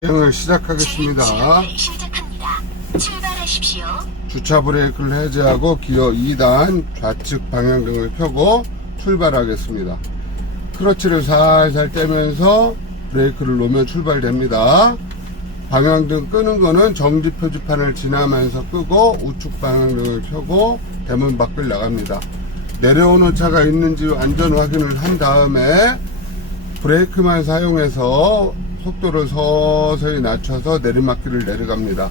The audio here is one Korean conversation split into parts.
주행을 시작하겠습니다. 출발하십시오. 주차 브레이크를 해제하고 기어 2단 좌측 방향등을 켜고 출발하겠습니다. 크러치를 살살 떼면서 브레이크를 놓으면 출발됩니다. 방향등 끄는 거는 정지 표지판을 지나면서 끄고 우측 방향등을 켜고 대문 밖을 나갑니다. 내려오는 차가 있는지 안전 확인을 한 다음에 브레이크만 사용해서 속도를 서서히 낮춰서 내리막길을 내려갑니다.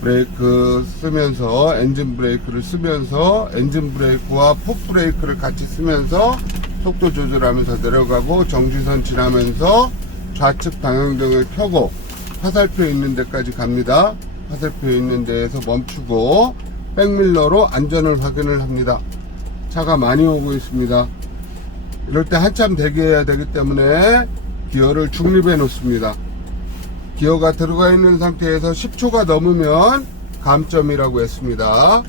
브레이크 쓰면서 엔진 브레이크를 쓰면서 엔진 브레이크와 폭 브레이크를 같이 쓰면서 속도 조절하면서 내려가고 정지선 지나면서 좌측 방향등을 켜고 화살표 있는 데까지 갑니다. 화살표 있는 데에서 멈추고 백밀러로 안전을 확인을 합니다. 차가 많이 오고 있습니다. 이럴 때 한참 대기해야 되기 때문에 기어를 중립해 놓습니다. 기어가 들어가 있는 상태에서 10초가 넘으면 감점이라고 했습니다.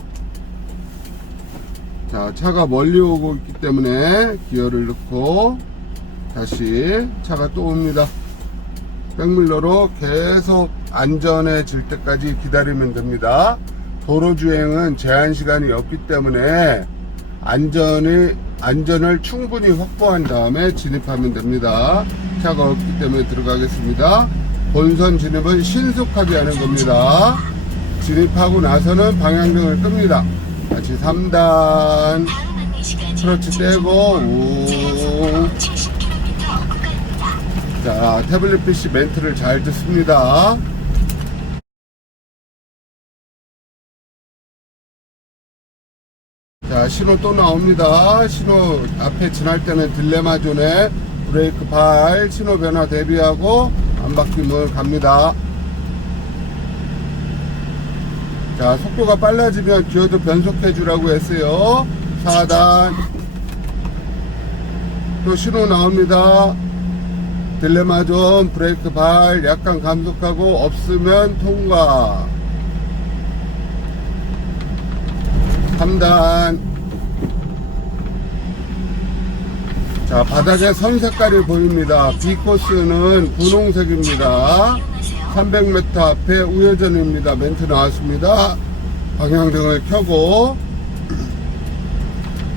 자, 차가 멀리 오고 있기 때문에 기어를 넣고 다시 차가 또 옵니다. 백밀러로 계속 안전해질 때까지 기다리면 됩니다. 도로주행은 제한시간이 없기 때문에 안전을 충분히 확보한 다음에 진입하면 됩니다. 차가 없기 때문에 들어가겠습니다. 본선 진입은 신속하게 하는 겁니다. 진입하고 나서는 방향등을 끕니다. 같이 3단 크러치 떼고 우. 자, 태블릿 PC 멘트를 잘 듣습니다. 자, 신호 또 나옵니다. 신호 앞에 지날 때는 딜레마 존에 브레이크 발 신호 변화 대비하고 안 바뀌면 갑니다. 자, 속도가 빨라지면 기어도 변속해 주라고 했어요. 4단 또 신호 나옵니다. 딜레마 존 브레이크 발 약간 감속하고 없으면 통과. 3단. 자, 바닥에 선 색깔이 보입니다. B코스는 분홍색입니다. 300m 앞에 우회전입니다. 멘트 나왔습니다. 방향등을 켜고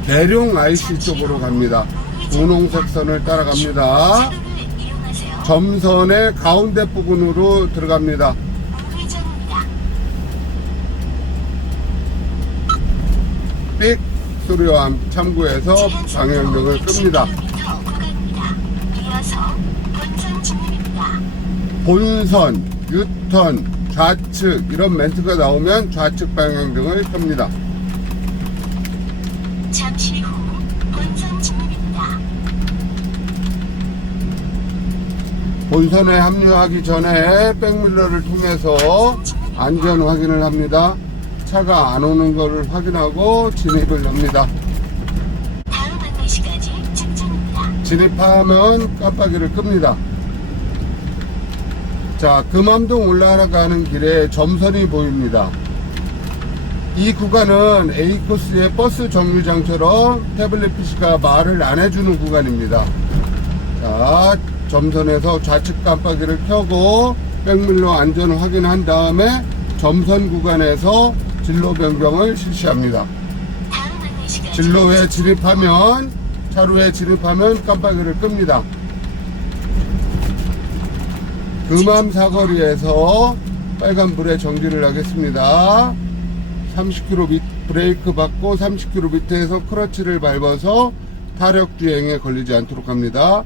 대룡 IC 쪽으로 갑니다. 분홍색 선을 따라갑니다. 점선의 가운데 부분으로 들어갑니다. 삑 소리와 참고해서 방향등을 끕니다. 본선, 유턴, 좌측 이런 멘트가 나오면 좌측 방향등을 켭니다. 잠시 후 본선 진입입니다. 본선에 합류하기 전에 백밀러를 통해서 안전 확인을 합니다. 차가 안 오는 것을 확인하고 진입을 합니다. 다음 안내시까지 직전입니다. 진입하면 깜빡이를 끕니다. 자, 금암동 올라가는 길에 점선이 보입니다. 이 구간은 A코스의 버스 정류장처럼 태블릿 PC가 말을 안 해주는 구간입니다. 자, 점선에서 좌측 깜빡이를 켜고 백밀러 안전 확인한 다음에 점선 구간에서 진로 변경을 실시합니다. 진로에 진입하면 차로에 진입하면 깜빡이를 끕니다. 금암 사거리에서 빨간불에 정지를 하겠습니다. 30km 브레이크 받고 30km에서 크러치를 밟아서 타력 주행에 걸리지 않도록 합니다.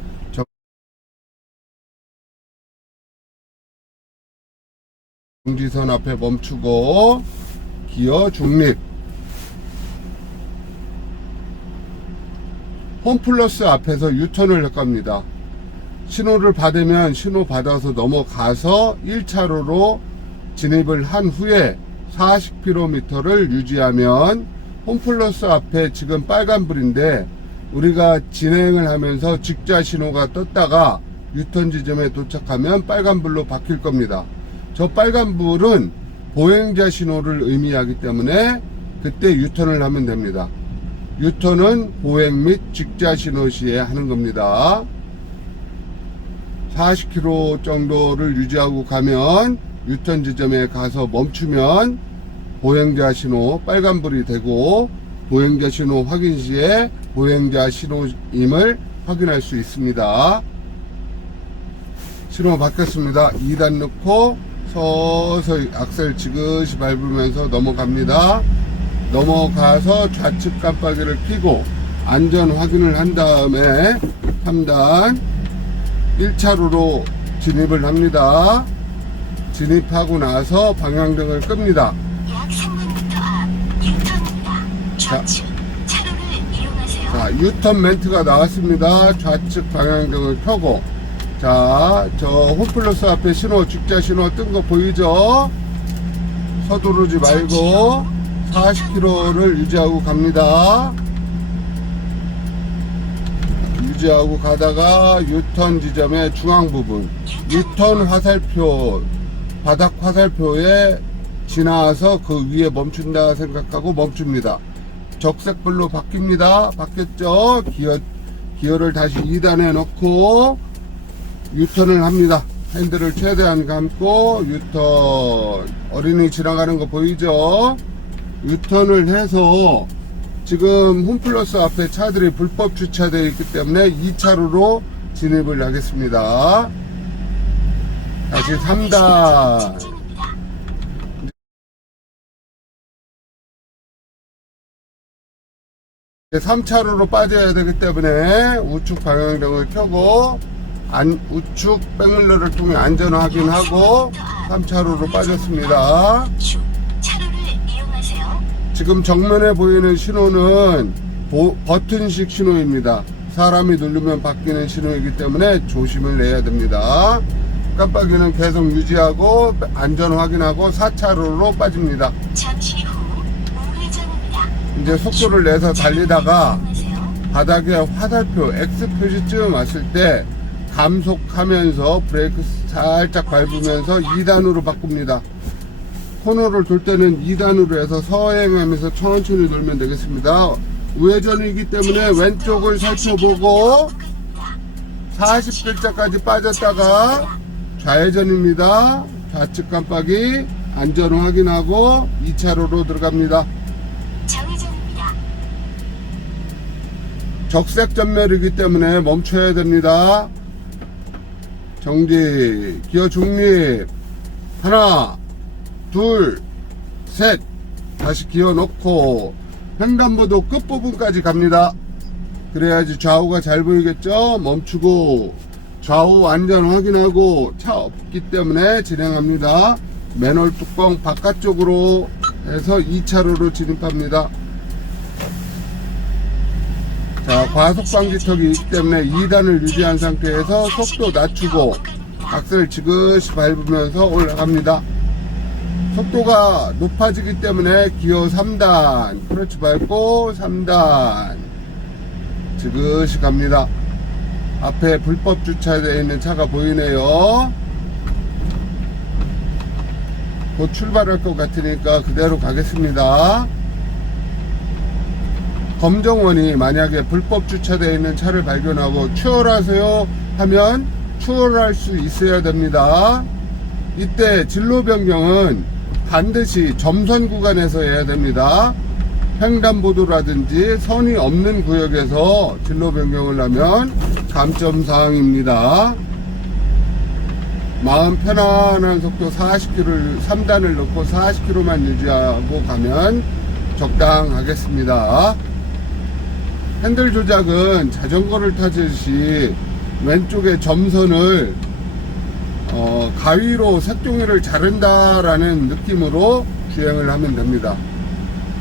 정지선 앞에 멈추고 기어 중립. 홈플러스 앞에서 유턴을 갑니다. 신호를 받으면 신호 받아서 넘어가서 1차로로 진입을 한 후에 40km를 유지하면 홈플러스 앞에 지금 빨간불인데 우리가 진행을 하면서 직자 신호가 떴다가 유턴 지점에 도착하면 빨간불로 바뀔 겁니다. 저 빨간불은 보행자 신호를 의미하기 때문에 그때 유턴을 하면 됩니다. 유턴은 보행 및 직자 신호 시에 하는 겁니다. 40km 정도를 유지하고 가면 유턴 지점에 가서 멈추면 보행자 신호 빨간불이 되고 보행자 신호 확인 시에 보행자 신호임을 확인할 수 있습니다. 신호 바뀌었습니다. 2단 넣고 서서히 악셀 지그시 밟으면서 넘어갑니다. 넘어가서 좌측 깜빡이를 켜고 안전 확인을 한 다음에 3단 1차로로 진입을 합니다. 진입하고 나서 방향등을 끕니다. 약 300m 앞 유턴입니다. 좌측 차로를 이용하세요. 자, 유턴 멘트가 나왔습니다. 좌측 방향등을 켜고, 자, 저 홈플러스 앞에 신호, 죽자 신호 뜬 거 보이죠? 서두르지 말고 40km를 유지하고 갑니다. 유지하고 가다가 유턴 지점의 중앙 부분, 유턴 화살표, 바닥 화살표에 지나서 그 위에 멈춘다 생각하고 멈춥니다. 적색불로 바뀝니다. 바뀌었죠? 기어를 다시 2단에 넣고 유턴을 합니다. 핸들을 최대한 감고 유턴. 어린이 지나가는 거 보이죠? 유턴을 해서 지금 홈플러스 앞에 차들이 불법 주차되어 있기 때문에 2차로로 진입을 하겠습니다. 다시 3단. 직진입니다. 3차로로 빠져야 되기 때문에 우측 방향등을 켜고 우측 백밀러를 통해 안전 확인하고 3차로로 빠졌습니다. 쭉 차로를 이용하세요. 지금 정면에 보이는 신호는 버튼식 신호입니다. 사람이 누르면 바뀌는 신호이기 때문에 조심을 내야 됩니다. 깜빡이는 계속 유지하고 안전 확인하고 4차로로 빠집니다. 잠시 후 우회전입니다. 이제 속도를 내서 달리다가 이용하세요. 바닥에 화살표 X 표시쯤 왔을 때 감속하면서 브레이크 살짝 밟으면서 2단으로 바꿉니다. 코너를 돌 때는 2단으로 해서 서행하면서 천천히 돌면 되겠습니다. 우회전이기 때문에 왼쪽을 살펴보고 40글자까지 빠졌다가 좌회전입니다. 좌측 깜빡이 안전 확인하고 2차로로 들어갑니다. 좌회전입니다. 적색 전멸이기 때문에 멈춰야 됩니다. 정지, 기어 중립, 하나, 둘, 셋, 다시 기어 넣고 횡단보도 끝부분까지 갑니다. 그래야지 좌우가 잘 보이겠죠? 멈추고 좌우 안전 확인하고 차 없기 때문에 진행합니다. 맨홀 뚜껑 바깥쪽으로 해서 2차로로 진입합니다. 자, 과속방지턱이 있기 때문에 2단을 유지한 상태에서 속도 낮추고 악셀 지그시 밟으면서 올라갑니다. 속도가 높아지기 때문에 기어 3단 크러치 밟고 3단 지그시 갑니다. 앞에 불법 주차되어 있는 차가 보이네요. 곧 출발할 것 같으니까 그대로 가겠습니다. 검정원이 만약에 불법 주차되어 있는 차를 발견하고 추월하세요 하면 추월할 수 있어야 됩니다. 이때 진로 변경은 반드시 점선 구간에서 해야 됩니다. 횡단보도라든지 선이 없는 구역에서 진로 변경을 하면 감점사항입니다. 마음 편안한 속도 40km, 3단을 넣고 40km만 유지하고 가면 적당하겠습니다. 핸들 조작은 자전거를 타듯이 왼쪽에 점선을 가위로 색종이를 자른다라는 느낌으로 주행을 하면 됩니다.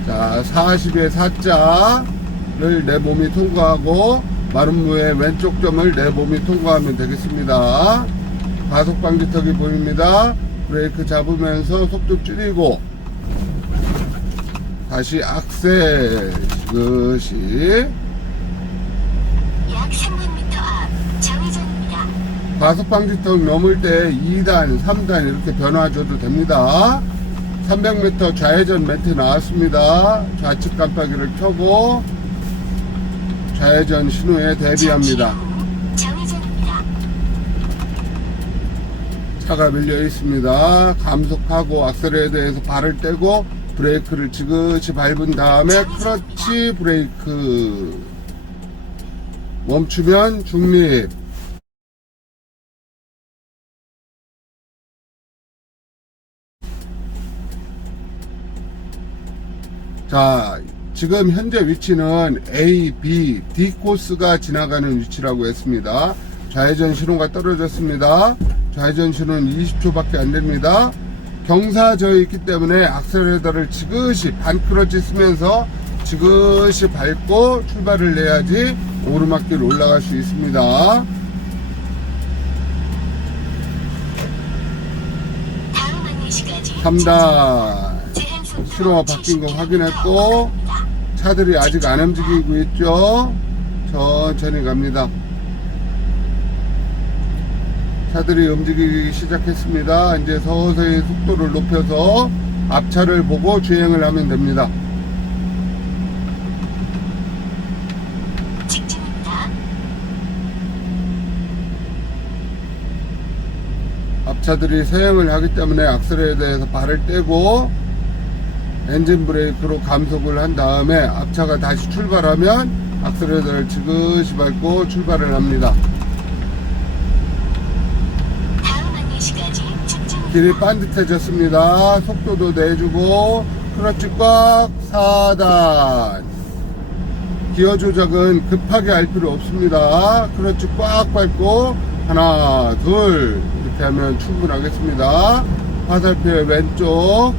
자, 40의 4자를 내 몸이 통과하고 마름모의 왼쪽 점을 내 몸이 통과하면 되겠습니다. 과속방지턱이 보입니다. 브레이크 잡으면서 속도 줄이고 다시 악셀 지그시 약 300m 앞 좌회전입니다. 과속방지턱 넘을 때 2단, 3단 이렇게 변화 줘도 됩니다. 300m 좌회전 멘트 나왔습니다. 좌측 깜빡이를 켜고 좌회전 신호에 대비합니다. 좌회전입니다. 차가 밀려 있습니다. 감속하고 악셀레이터에서 발을 떼고 브레이크를 지그시 밟은 다음에 클러치 브레이크. 멈추면 중립. 자, 지금 현재 위치는 A, B, D 코스가 지나가는 위치라고 했습니다. 좌회전 신호가 떨어졌습니다. 좌회전 신호는 20초밖에 안 됩니다. 경사져 있기 때문에 악셀레이터를 지그시 반클러치 쓰면서 지그시 밟고 출발을 해야지 오르막길 올라갈 수 있습니다. 다음 안내시까지 3단 신호가 바뀐 거 확인했고 차들이 아직 안 움직이고 있죠. 천천히 갑니다. 차들이 움직이기 시작했습니다. 이제 서서히 속도를 높여서 앞차를 보고 주행을 하면 됩니다. 직진입니다. 앞차들이 서행을 하기 때문에 악셀레이터에서 발을 떼고 엔진 브레이크로 감속을 한 다음에 앞차가 다시 출발하면 악셀레이터를 지그시 밟고 출발을 합니다. 다음 안내시까지 직진입니다. 길이 반듯해졌습니다. 속도도 내주고 클러치 꽉 4단. 기어 조작은 급하게 할 필요 없습니다. 클러치 꽉 밟고 하나 둘 이렇게 하면 충분하겠습니다. 화살표의 왼쪽.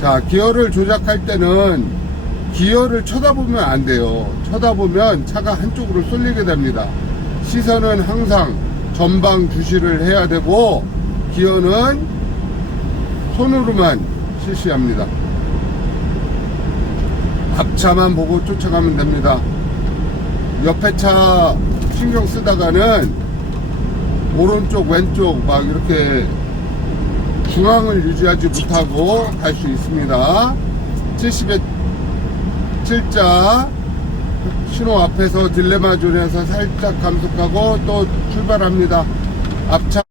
자, 기어를 조작할 때는 기어를 쳐다보면 안 돼요. 쳐다보면 차가 한쪽으로 쏠리게 됩니다. 시선은 항상 전방 주시를 해야 되고 기어는 손으로만 실시합니다. 앞차만 보고 쫓아가면 됩니다. 옆에 차 신경 쓰다가는 오른쪽 왼쪽 막 이렇게 중앙을 유지하지 못하고 갈 수 있습니다. 70에 7자 신호 앞에서 딜레마 존에서 살짝 감속하고 또 출발합니다. 앞차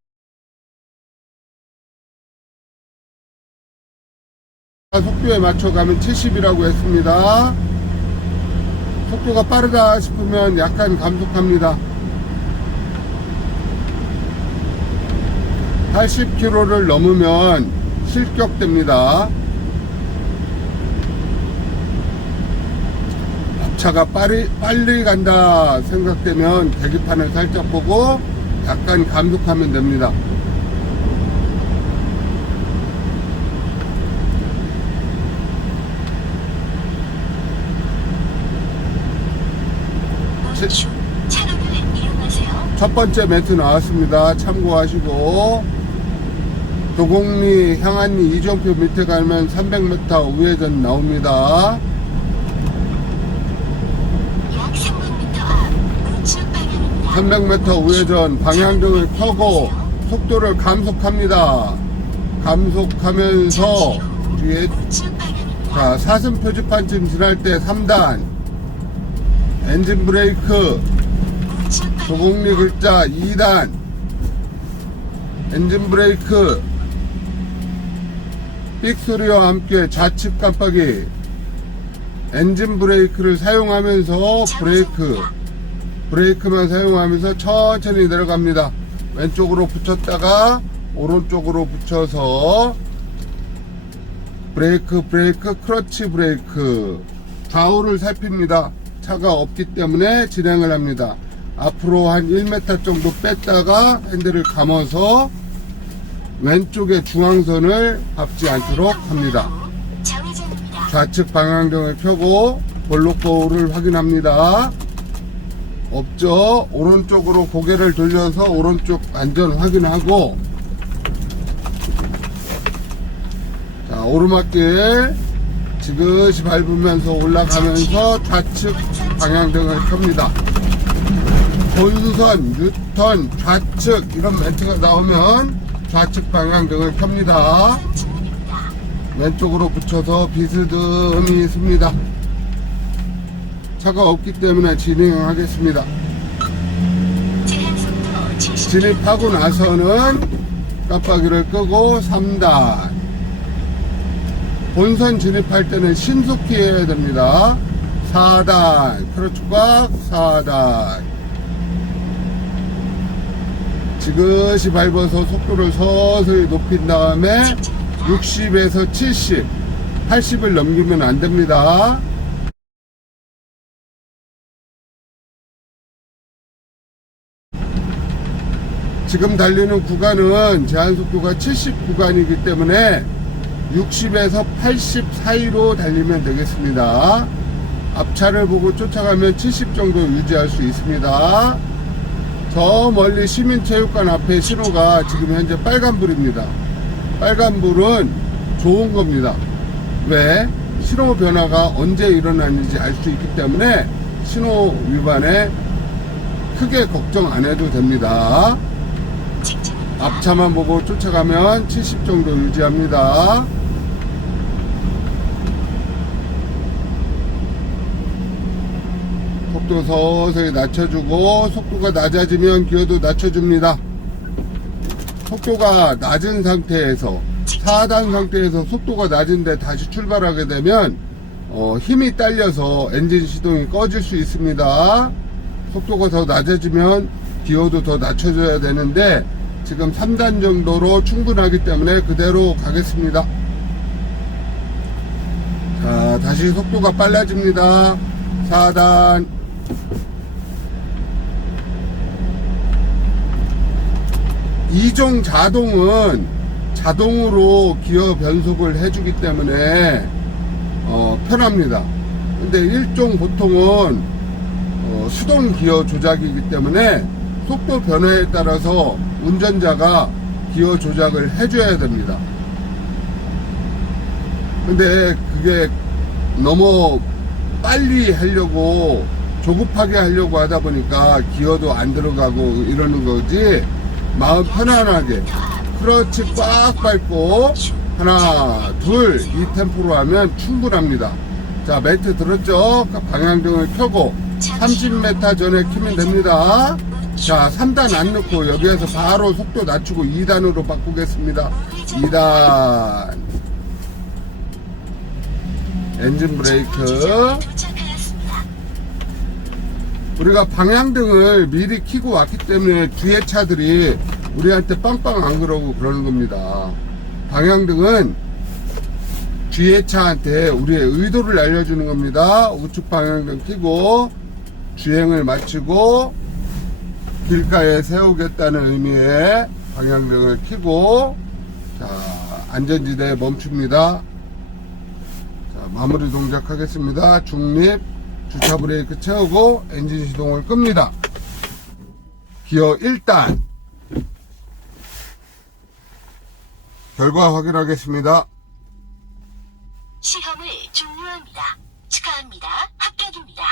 속도에 맞춰 가면 70이라고 했습니다. 속도가 빠르다 싶으면 약간 감속합니다. 80km를 넘으면 실격됩니다. 앞차가 빨리 간다 생각되면 계기판을 살짝 보고 약간 감속하면 됩니다. 우측 차로를 이용하세요. 첫 번째 멘트 나왔습니다. 참고하시고 도곡리 향안리 이정표 밑에 가면 300m 우회전 나옵니다. 약 300m 앞 우측 방향입니다. 300m 우회전 방향등을 켜고 속도를 감속합니다. 감속하면서 뒤에 우측 방향입니다. 자, 사슴 표지판쯤 지날 때 3단 엔진 브레이크 우측 방향입니다. 도곡리 글자 2단 엔진 브레이크 삑 소리와 함께 좌측 깜빡이 엔진 브레이크를 사용하면서 브레이크만 사용하면서 천천히 내려갑니다. 왼쪽으로 붙였다가 오른쪽으로 붙여서 브레이크 클러치 브레이크 좌우를 살핍니다. 차가 없기 때문에 진행을 합니다. 앞으로 한 1m 정도 뺐다가 핸들을 감아서 왼쪽의 중앙선을 밟지 않도록 합니다. 좌회전입니다. 좌측 방향등을 켜고 볼록 거울을 확인합니다. 없죠? 오른쪽으로 고개를 돌려서 오른쪽 안전 확인하고 자, 오르막길 지그시 밟으면서 올라가면서 좌측 방향등을 켭니다. 본선, 유턴, 좌측 이런 멘트가 나오면 좌측 방향등을 켭니다. 직진입니다. 왼쪽으로 붙여서 비스듬히 있습니다. 차가 없기 때문에 진행하겠습니다. 제한 속도 진입하고 나서는 깜빡이를 끄고 3단. 본선 진입할 때는 신속히 해야 됩니다. 4단. 크러치 꽉 4단. 지그시 밟아서 속도를 서서히 높인 다음에 60에서 70, 80을 넘기면 안 됩니다. 지금 달리는 구간은 제한속도가 70 구간이기 때문에 60에서 80 사이로 달리면 되겠습니다. 앞차를 보고 쫓아가면 70 정도 유지할 수 있습니다. 저 멀리 시민체육관 앞에 신호가 지금 현재 빨간불입니다. 빨간불은 좋은 겁니다. 왜? 신호 변화가 언제 일어나는지 알 수 있기 때문에 신호 위반에 크게 걱정 안 해도 됩니다. 앞차만 보고 쫓아가면 70 정도 유지합니다. 속도 서서히 낮춰주고, 속도가 낮아지면 기어도 낮춰줍니다. 속도가 낮은 상태에서 4단 상태에서 속도가 낮은데 다시 출발하게 되면 힘이 딸려서 엔진 시동이 꺼질 수 있습니다. 속도가 더 낮아지면 기어도 더 낮춰줘야 되는데 지금 3단 정도로 충분하기 때문에 그대로 가겠습니다. 자, 다시 속도가 빨라집니다. 4단. 이종 자동은 자동으로 기어 변속을 해주기 때문에 편합니다. 근데 1종 보통은 수동 기어 조작이기 때문에 속도 변화에 따라서 운전자가 기어 조작을 해줘야 됩니다. 근데 그게 너무 빨리 하려고 조급하게 하려고 하다 보니까 기어도 안 들어가고 이러는 거지. 마음 편안하게 크러치 꽉 밟고 하나 둘 이 템포로 하면 충분합니다. 자, 매트 들었죠? 방향등을 켜고 30m 전에 켜면 됩니다. 자, 3단 안 넣고 여기에서 바로 속도 낮추고 2단으로 바꾸겠습니다. 2단. 엔진 브레이크. 우리가 방향등을 미리 켜고 왔기 때문에 뒤에 차들이 우리한테 빵빵 안 그러고 그러는 겁니다. 방향등은 뒤에 차한테 우리의 의도를 알려주는 겁니다. 우측 방향등 켜고 주행을 마치고 길가에 세우겠다는 의미의 방향등을 켜고, 자, 안전지대에 멈춥니다. 자, 마무리 동작 하겠습니다. 중립, 주차 브레이크 채우고 엔진 시동을 끕니다. 기어 1단. 결과 확인하겠습니다. 시험을 종료합니다. 축하합니다. 합격입니다.